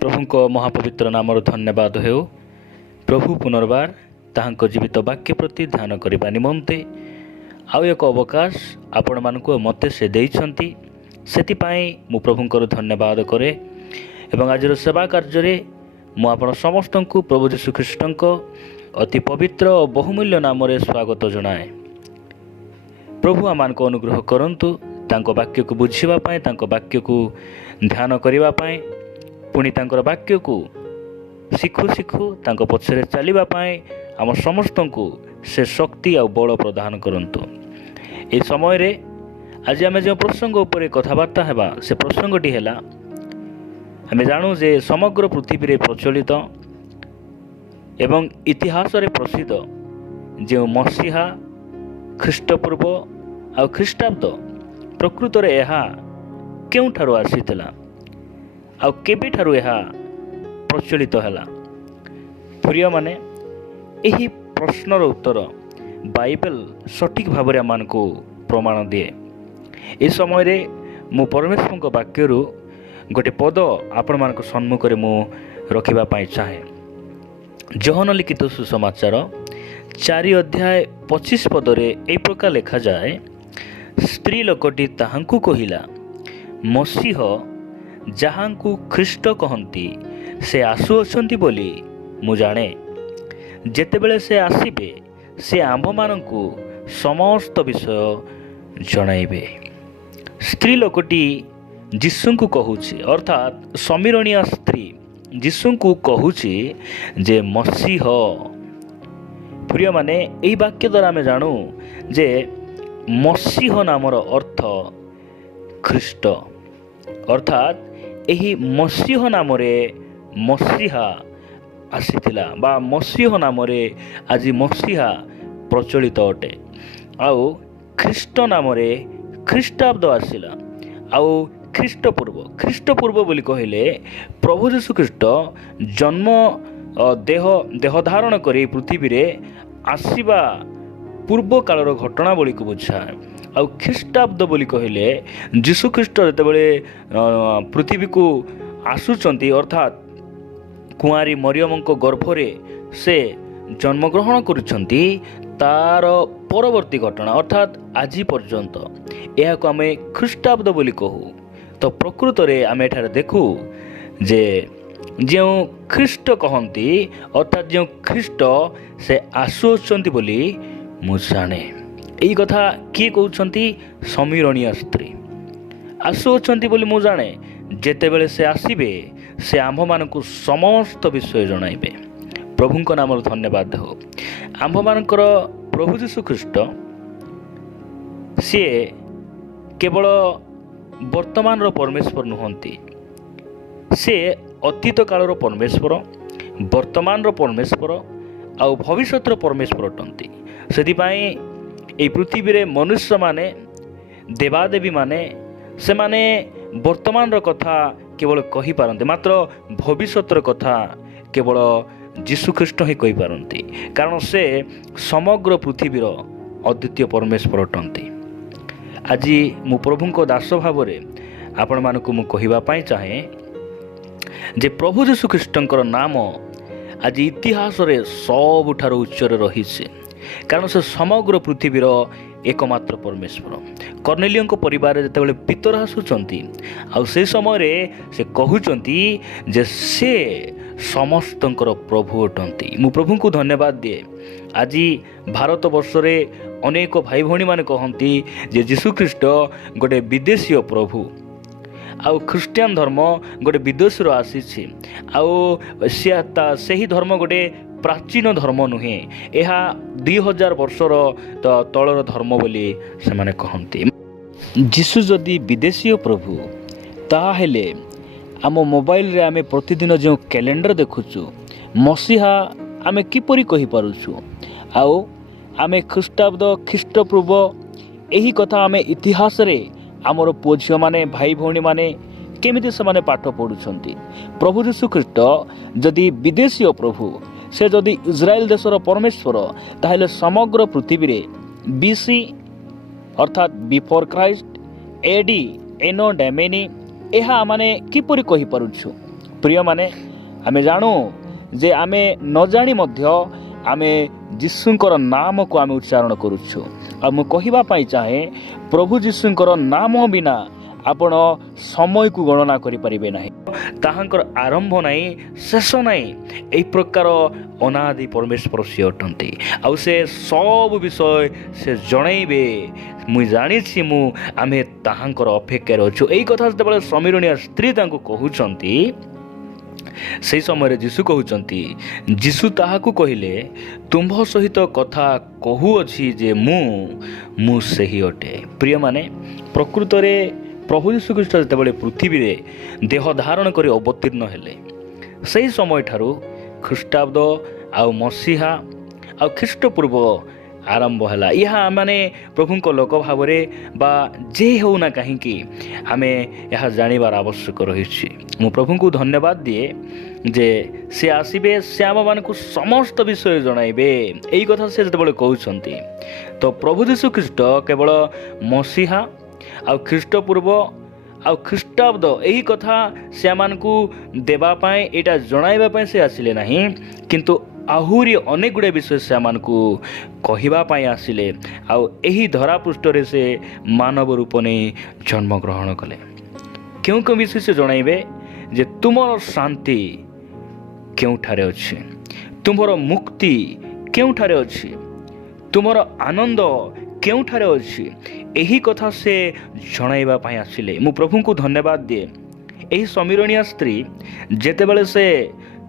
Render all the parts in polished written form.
प्रभु को महापवित्र नाम धन्यवाद हो। प्रभु पुनर्बार ताहांको जीवित वाक्य प्रति ध्यान करने निमंते आउ एक अवकाश आपण मानक मते से देइछंती सेतिपाई मु प्रभुंकर धन्यवाद करे एवं आज सेवा कार्य मु आपण समस्त को प्रभु यीशु ख्रीष्ट अति पवित्र और बहुमूल्य नाम स्वागत जनाए। प्रभु आमान को अनुग्रह करंतु तांको वाक्य को बुझिबा पाए तांको वाक्य को ध्यान करिबा पाए पुणी तांकर वाक्य को शिखु शिखु तांको पछरे चलिबा पाए आम समस्त को से शक्ति और बल प्रदान करंतु। ए समय रे आज आम जो प्रसंग उपर कथबार्ता हेबा से प्रसंगटी हैला आम जानू जे समग्र पृथ्वी रे प्रचलित एवं इतिहास रे प्रसिद्ध जो मसीहा ख्रीष्टपूर्व आ ख्रीष्टाब्द प्रकृत रे एहा केउठारु आसीथिला आ केबे ठारु एहा प्रचलित हैला। प्रिय माने एही प्रश्नर उत्तर बाइबल सठिक भाव आम को प्रमाण दिए। ए समय रे मु परमेश्वर वाक्य गोटे पद आपण मान सम्मुख में मु रखिबा पाई चाहे। जहन लिखित सुसमाचार 4 अध्याय 25 पदरे ए प्रकार लिखा जाए, स्त्री लोकटी ताहांकु कहिला, मसीह जहाँकु ख्रीष्ट कहंती से आसु अछंती बोली मु जाने। जेतेबेले से आसीबे से आंभ मानंकु समस्त विषय जणाइबे। स्त्री लोकटी जीशुंकु कहूची अर्थात समीरणीय स्त्री जीशुंकु कहूची जे मसीह। प्रिय माने एही वाक्य द्वारा आमे जानू जे मसीह नामर अर्थ ख्रीष्ट अर्थात एही मसीह नामरे मसीहा आसीथिला बा मसीह नामरे आज मसीहा प्रचलित अटे। आउ ख्रीष्ट नामरे ख्रीष्टाब्द आसिला आउ ख्रीष्टपूर्व बोली कहले प्रभु यीशु ख्रीष्ट जन्म देह धारण करी पृथ्वी रे आसीबा पूर्व कालर घटना बोली को बुझाए। आउ ख्रीष्टाब्द बोली कहले यीशु ख्रीष्ट जेतेबेले पृथ्वी को आसुचंती अर्थात कुआरी मरियम को गर्भरे से जन्मग्रहण करुछंती तार परवर्ती घटना अर्थात आज पर्यंत यह को आमे ख्रीष्टाब्द बोली कहू। तो प्रकृत रे आमे एठारे देखू जे जो ख्रीष्ट कहंती अर्थात जो ख्रीष्ट से आसुचंती बोली मु जाने। एई कथा किए कहउछंती समीरणीय स्त्री आसुचंती बोली मु जाने। जेतेबेले से आसीबे से आंभ मानकु समस्त विषय जणाइबे। प्रभुंक नाम धन्यवाद हो। आंभ मानकर प्रभु यीशु ख्रीष्ट सी केवल वर्तमान परमेश्वर नुहंती, से अतीत कालर परमेश्वर वर्तमान परमेश्वर आउ भविष्यतर परमेश्वर अटंती। सेथिपाई ए पृथ्वी रे मनुष्य माने देवादेवी माने से माने वर्तमान कथा केवल कही पारंते मात्र भविष्यतर कथा केवल यीशु ख्रीष्ट ही कही पारंती कारण से समग्र पृथ्वीर अद्वितीय परमेश्वर अटंती। आज मु प्रभु को दास भाव आपण मानकु मु कहिबा पाई चाहे जे प्रभु यीशु ख्रीष्टंकर नाम आज इतिहास रे सबुठार उच्चरे रही कारण से समग्र पृथ्वीर एकमात्र परमेश्वर। कर्नेलियों परिवार जेतेबेले पितर आसुचंती आ से समय रे से कहउचंती जे से समस्तंकर प्रभु अटंती। मु प्रभु को धन्यवाद दिए। आज भारत वर्ष रे अनेक भाई भौणी माने कहंती जे यीशु ख्रीष्ट गोटे विदेशीय प्रभु आउ ख्रीष्टियान धर्म गोटे विदेश आसी से धर्म गोटे प्राचीन धर्म नुहे यह 2000 वर्षर तलर धर्म बोली से माने कहंती। यीशु जदि विदेशीय प्रभु ताहेले आम मोबाइल रे आमे प्रतिदिन जो कैलेंडर देखुचु मसीहा आमे किपरि कहि पारुछु आउ आमे ख्रीष्टाब्द ख्रीष्टपूर्व एही कथा आमे इतिहास रे आमर पुओ झियो माने भाई भौणी माने केमिति से माने पाठ पढुछंती। प्रभु यीशु ख्रीष्ट जदि विदेशीय प्रभु से जदि इज्राएल देशर परमेश्वर ताहेले समग्र पृथ्वी रे बीसी अर्थात बिफोर क्राइस्ट एडी एनो डैमेनी यह आमे किपरि कहि पारुछु। प्रिय माने आमे जानू जे आमे न जानी मध्य आमे जीशुंकर नाम को आमे उच्चारण करुछु। आ मु कहिबा पई चाहे प्रभु जीशुंकर नाम बिना आपण समय को गणना करि परिबे नाही। ताहांकर आरंभ नाही शेष नाही। एई प्रकार अनादि परमेश्वर से अटंती। आ से सब विषय से जणैबे मुई जानिछि मु आमे ताहांकर अपेक्षा अछु। एई कथा जतबेले समीरणीय स्त्री तांको कहउचंती से समय जीशु कहउचंती जीशु ताहाकू कहिले तुम्भ सहित कथा कहूअछि जे मु सही अटे। प्रिय माने प्रकृत रे प्रभु यीशु ख्रीष्ट जेतेबेले पृथ्वी रे देह धारण करी अवतीर्ण हेले सही समय ठारू ख्रीष्टाब्द आउ मसीहा आउ ख्रीष्टपूर्व आरंभ है। यह माने प्रभुंक लोक भाव बा जे हो ना कहीं आमे यह जानिबार आवश्यक रही। मु प्रभु को धन्यवाद दिए जे से आसीबे से आम मान को समस्त विषय जणाइबे। एई कथा से जतबेले कहउछंती तो प्रभु यीशु ख्रीष्ट केवल मसीहा आउ ख्रीष्टपूर्व आउ ख्रीष्टाब्द यही कथा से आमान को देबा पाए एटा जणाइबा पाए से आसिले नहीं, किंतु आहुरी अनेक गुड़े विषय से आमानकू कहिबा पाई आसिले। आउ एही धरा पृष्ठरे से मानव रूप नहीं जन्म ग्रहण कले। क्यों क्यों विषय से जणाइबे जे तुमर शांति केउठारे अछि, तुमर मुक्ति केउठारे अछि, तुमर आनंद केउठारे अछि, एही कथा से जणाइबा पाई आसिले। मु प्रभु को धन्यवाद दिए। एही समीरणीय स्त्री जेतेबेले से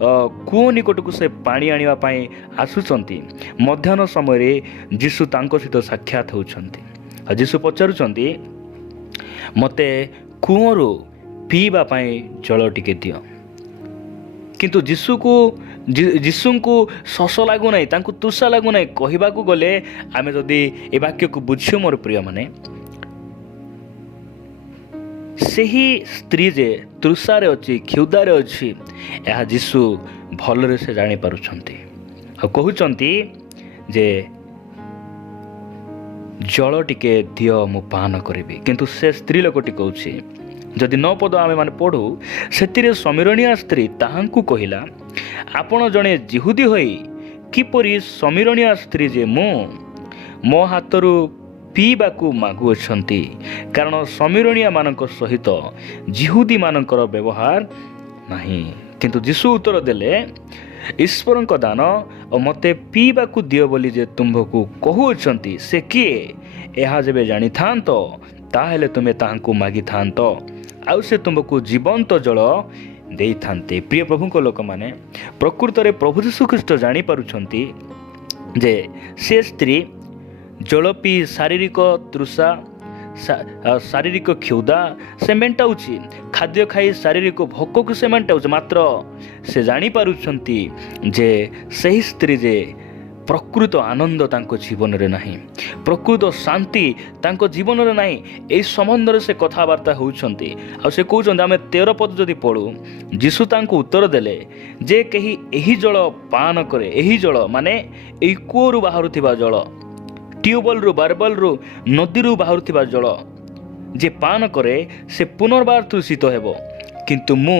कूओ निकट को से पानी आनिबा पाई आसुचंती मध्याह्न समय जीशु तांको सहित साक्षात होउचंती। जीशु पचारुचंती मते कूओरु पीबा पाई जल टिके दियो, किंतु जीशु को शोष लागु नाही, तांको तृषा लागु नाही। कहिबाकू गले आमे जदि ए वाक्य को बुझियो मोर प्रिय माने सेही स्त्री जे तृषारे अच्छी क्षुधारे अच्छी यह जीशु भलरे से जानी पारुछंती। आ कहउचंती जे जल टिके दियो मु पान करिबी, किंतु से स्त्री लोकटी कहउछि जदि 9 पद आमे माने पढ़ू सेतिरे समीरणीय स्त्री ताहांकू कहिला आपण जणे जिहुदी होई किपरि समीरणीय स्त्री जे मो हातरू पीबाकू मागुअछंती, कारण समीरणीय मानक सहित जिहुदी मानकर व्यवहार नाही। किंतु जीशु उत्तर देले ईश्वरक दान और मते पीबाकू दियो बोली जे तुम्भकू कहउछंती से किए एहा जेबे जानी थांत ताहेले तुमे ताहांकू मागी थांत आउ से तुमको जीवंत जल देई थांते। प्रिय प्रभुक लोक माने प्रकृत रे प्रभु यीशु ख्रीष्ट जानी पारुछंती जे से स्त्री जल पी शारीरिक तृषा शारीरिक क्षुधा से मेंटाउछि, खाद्य खाई शारीरिक भोक को से मेंटाउछि, मात्र से जानी पारुछंती जे सही स्त्री जे प्रकृत आनंद तांको जीवन रे नाही, प्रकृत शांति तांको जीवन रे नाही। एई संबंध रे से कथावार्ता होउछंती। आ से कहउछंती आमे 13 पद जदि पढू जीशु तांको उत्तर देले जे केही एही जल पान करे, एही जल माने एई कूओरु बाहरुथिबा जल, ट्यूबवेल रु बारबल रु नदी रु बाहरुथिबा जल जे पान करे से पुनर्बार तृषित हेबो, किंतु मु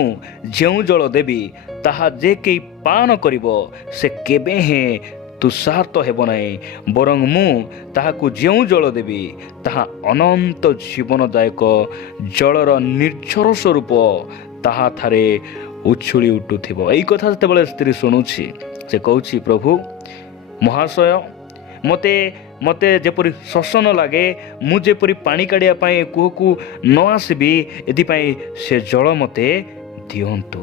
जेउ जल देबी ताहा जे केही पान करिवो से केबे हे तुषार्त हेबो नाही, बरং मु ताहाकू जेउ जल देबी ताहा अनंत जीवनदायक जलर निर्झर स्वरूप ताहा थारे उछुली उठुथिबो। एई कथा जेतेबेले स्त्री शुणुछि से कहउछि प्रभु महाशय मते जेपरि शोष न लागे, मु जेपरि पानी काढ़िया पाए कूहकू न आसबी एथिपाई से जल मते दियंतु।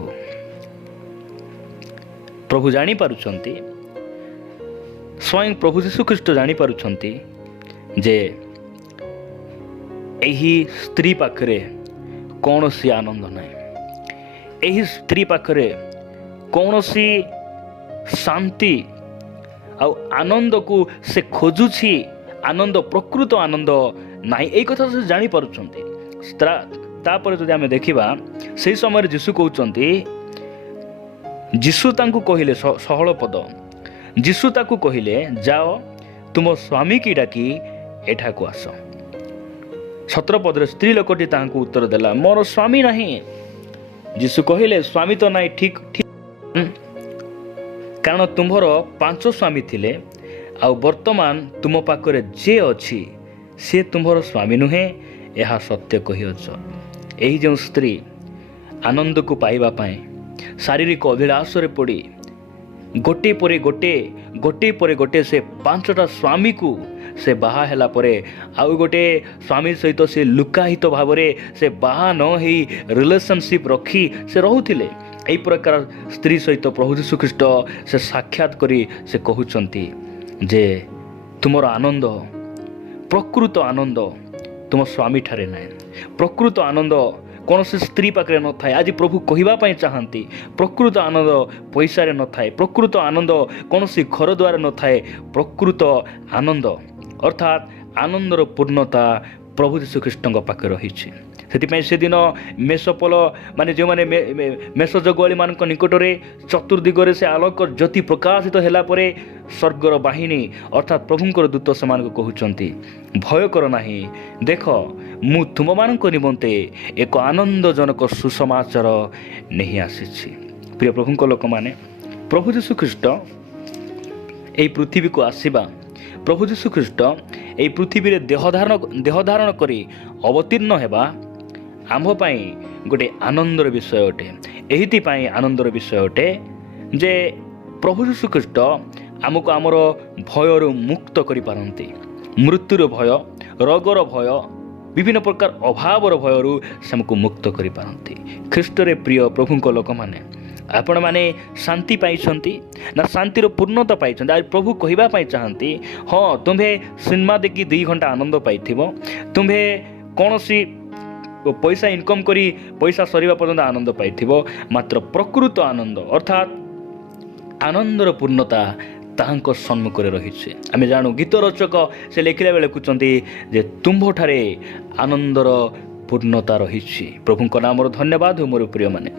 प्रभु जानी पारुछंती, स्वयं प्रभु यीशु ख्रीष्ट जानी पारुछंती जे एही स्त्री पाखरे कौनसी आनंद नाही, एही स्त्री पाखरे कौनसी शांति आउ आनंद को से खोजुछि, आनंद प्रकृत आनंद नाही। एई कथा से जानी पारुछंती। तापर जदि आमे देखिबा सेही समय जीशु कहउचंती, जीशु तांकू कहिले 16 पद जीशु ताकू कहिले जाओ तुम स्वामी की डाकी एठाकू आस। 17 पदरे स्त्री लोकटी तांकू उत्तर देला मोर स्वामी नाही। ଯୀଶୁ କହିଲେ ସ୍ୱାମୀ ତ ନାହିଁ, ଠିକ୍ ଠିକ୍, କାରଣ ତୁମ୍ଭର 5 ସ୍ୱାମୀ ଥିଲେ, ଆଉ ବର୍ତ୍ତମାନ ତୁମ ପାଖରେ ଯିଏ ଅଛି ସେ ତୁମ୍ଭର ସ୍ୱାମୀ ନୁହେଁ, ଏହା ସତ୍ୟ କହିଅଛ। ଏହି ଯେଉଁ ସ୍ତ୍ରୀ ଆନନ୍ଦକୁ ପାଇବା ପାଇଁ ଶାରୀରିକ ଅଭିଳାଷରେ ପଡ଼ି ଗୋଟିଏ ପରେ ଗୋଟେ ସେ 5ଟା ସ୍ୱାମୀକୁ ସେ ବାହା ହେଲା ପରେ ଆଉ ଗୋଟେ ସ୍ୱାମୀ ସହିତ ସେ ଲୁକାୟିତ ଭାବରେ ସେ ବାହା ନ ହେଇ ରିଲେସନସିପ୍ ରଖି ସେ ରହୁଥିଲେ। ଏହି ପ୍ରକାର ସ୍ତ୍ରୀ ସହିତ ପ୍ରଭୁ ଯୀଶୁଖ୍ରୀଷ୍ଟ ସେ ସାକ୍ଷାତ କରି ସେ କହୁଛନ୍ତି ଯେ ତୁମର ଆନନ୍ଦ, ପ୍ରକୃତ ଆନନ୍ଦ ତୁମ ସ୍ୱାମୀଠାରେ ନାହିଁ। ପ୍ରକୃତ ଆନନ୍ଦ କୌଣସି ସ୍ତ୍ରୀ ପାଖରେ ନଥାଏ। ଆଜି ପ୍ରଭୁ କହିବା ପାଇଁ ଚାହାନ୍ତି ପ୍ରକୃତ ଆନନ୍ଦ ପଇସାରେ ନଥାଏ, ପ୍ରକୃତ ଆନନ୍ଦ କୌଣସି ଘର ଦ୍ୱାର ନଥାଏ। ପ୍ରକୃତ ଆନନ୍ଦ ଅର୍ଥାତ୍ ଆନନ୍ଦର ପୂର୍ଣ୍ଣତା ପ୍ରଭୁ ଯୀଶୁଖ୍ରୀଷ୍ଟଙ୍କ ପାଖରେ ରହିଛି। ସେଥିପାଇଁ ସେଦିନ ମେଷପଲ ମାନେ ଯେଉଁମାନେ ମେଷଜଗୁଆଳିମାନଙ୍କ ନିକଟରେ ଚତୁର୍ଦିଗରେ ସେ ଆଲୋକ ଜ୍ୟୋତି ପ୍ରକାଶିତ ହେଲା ପରେ ସ୍ୱର୍ଗର ବାହିନୀ ଅର୍ଥାତ୍ ପ୍ରଭୁଙ୍କର ଦୂତ ସେମାନଙ୍କୁ କହୁଛନ୍ତି ଭୟ କର ନାହିଁ, ଦେଖ ମୁଁ ତୁମମାନଙ୍କ ନିମନ୍ତେ ଏକ ଆନନ୍ଦଜନକ ସୁସମାଚାର ନେଇ ଆସିଛି। ପ୍ରିୟ ପ୍ରଭୁଙ୍କ ଲୋକମାନେ, ପ୍ରଭୁ ଯୀଶୁଖ୍ରୀଷ୍ଟ ଏହି ପୃଥିବୀକୁ ଆସିବା, ପ୍ରଭୁ ଯୀଶୁଖ୍ରୀଷ୍ଟ ଏହି ପୃଥିବୀରେ ଦେହଧାରଣ କରି ଅବତୀର୍ଣ୍ଣ ହେବା ଆମ୍ଭ ପାଇଁ ଗୋଟେ ଆନନ୍ଦର ବିଷୟ ଅଟେ। ଏଇଥିପାଇଁ ଆନନ୍ଦର ବିଷୟ ଅଟେ ଯେ ପ୍ରଭୁ ଯୀଶୁଖ୍ରୀଷ୍ଟ ଆମକୁ ଆମର ଭୟରୁ ମୁକ୍ତ କରିପାରନ୍ତି। ମୃତ୍ୟୁର ଭୟ, ରୋଗର ଭୟ, ବିଭିନ୍ନ ପ୍ରକାର ଅଭାବର ଭୟରୁ ସେ ଆମକୁ ମୁକ୍ତ କରିପାରନ୍ତି। ଖ୍ରୀଷ୍ଟରେ ପ୍ରିୟ ପ୍ରଭୁଙ୍କ ଲୋକମାନେ, ଆପଣମାନେ ଶାନ୍ତି ପାଇଛନ୍ତି ନା ଶାନ୍ତିର ପୂର୍ଣ୍ଣତା ପାଇଛନ୍ତି? ଆଜି ପ୍ରଭୁ କହିବା ପାଇଁ ଚାହାନ୍ତି ହଁ ତୁମ୍ଭେ ସିନେମା ଦେଖି 2 ଘଣ୍ଟା ଆନନ୍ଦ ପାଇଥିବ, ତୁମ୍ଭେ କୌଣସି ପଇସା ଇନକମ୍ କରି ପଇସା ସରିବା ପର୍ଯ୍ୟନ୍ତ ଆନନ୍ଦ ପାଇଥିବ, ମାତ୍ର ପ୍ରକୃତ ଆନନ୍ଦ ଅର୍ଥାତ୍ ଆନନ୍ଦର ପୂର୍ଣ୍ଣତା ତାହାଙ୍କ ସମ୍ମୁଖରେ ରହିଛି। ଆମେ ଜାଣୁ ଗୀତ ରଚକ ସେ ଲେଖିଲା ବେଳେ ଲେଖୁଛନ୍ତି ଯେ ତୁମ୍ଭଠାରେ ଆନନ୍ଦର ପୂର୍ଣ୍ଣତା ରହିଛି। ପ୍ରଭୁଙ୍କ ନାମର ଧନ୍ୟବାଦ ହେଉ ମୋର ପ୍ରିୟମାନେ।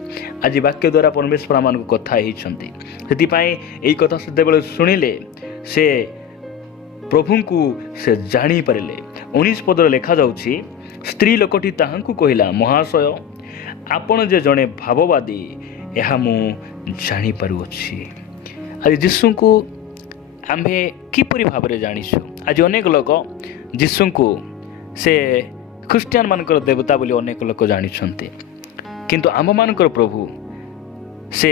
ଆଜି ବାକ୍ୟ ଦ୍ୱାରା ପରମେଶ୍ୱର ଆମମାନଙ୍କୁ କଥା ହେଇଛନ୍ତି। ସେଥିପାଇଁ ଏହି କଥା ସେତେବେଳେ ଶୁଣିଲେ ସେ ପ୍ରଭୁଙ୍କୁ ସେ ଜାଣିପାରିଲେ। 19 ପଦରେ ଲେଖାଯାଉଛି, ସ୍ତ୍ରୀ ଲୋକଟି ତାହାଙ୍କୁ କହିଲା, ମହାଶୟ ଆପଣ ଯେ ଜଣେ ଭାବବାଦୀ ଏହା ମୁଁ ଜାଣିପାରୁଅଛି। ଆଜି ଯୀଶୁଙ୍କୁ ଆମ୍ଭେ କିପରି ଭାବରେ ଜାଣିଛୁ? ଆଜି ଅନେକ ଲୋକ ଯୀଶୁଙ୍କୁ ସେ ଖ୍ରୀଷ୍ଟିଆନ ମାନଙ୍କର ଦେବତା ବୋଲି ଅନେକ ଲୋକ ଜାଣିଛନ୍ତି, କିନ୍ତୁ ଆମ୍ଭମାନଙ୍କର ପ୍ରଭୁ ସେ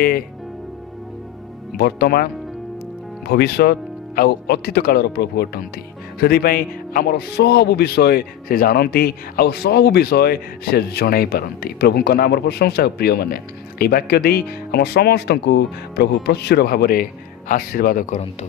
ବର୍ତ୍ତମାନ, ଭବିଷ୍ୟତ ଆଉ ଅତୀତ କାଳର ପ୍ରଭୁ ଅଟନ୍ତି। ସେଥିପାଇଁ ଆମର ସବୁ ବିଷୟ ସେ ଜାଣନ୍ତି ଆଉ ସବୁ ବିଷୟ ସେ ଜଣାଇ ପାରନ୍ତି। ପ୍ରଭୁଙ୍କ ନାମର ପ୍ରଶଂସା। ପ୍ରିୟମାନେ, ଏହି ବାକ୍ୟ ଦେଇ ଆମ ସମସ୍ତଙ୍କୁ ପ୍ରଭୁ ପ୍ରଚୁର ଭାବରେ ଆଶୀର୍ବାଦ କରନ୍ତୁ।